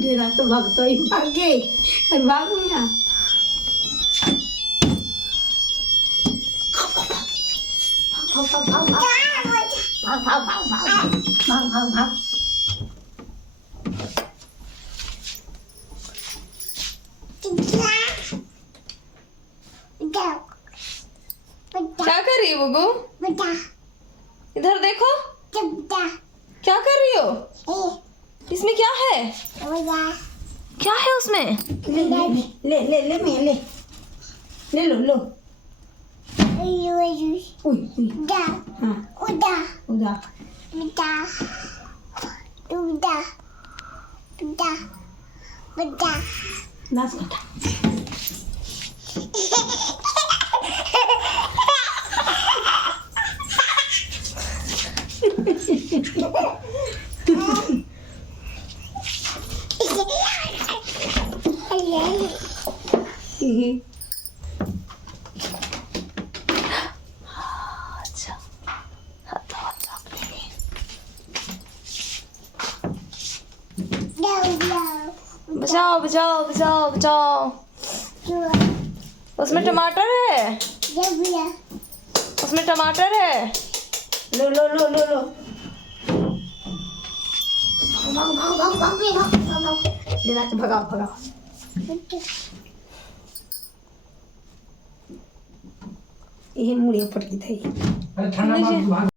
डेरा तो भागता ही भागे और भागू ना भाग भाग भाग भाग भाग भाग भाग भाग भाग भाग क्या कर रही हो बुबू? इधर देखो, क्या कर रही हो? इसमें क्या है? क्या है उसमें? ले ले ले ले ले मैं ले ले लो उई उई हाँ उदा नाच बेटा अच्छा, बचाओ बचाओ बचाओ बचाओ। उसमें टमाटर है, उसमें टमाटर है। लो लो लो लो लो भाग भाग भाग भाग भाग भाग भाग डेरा से भगाओ भगाओ ये मुड़िया पटकी थी।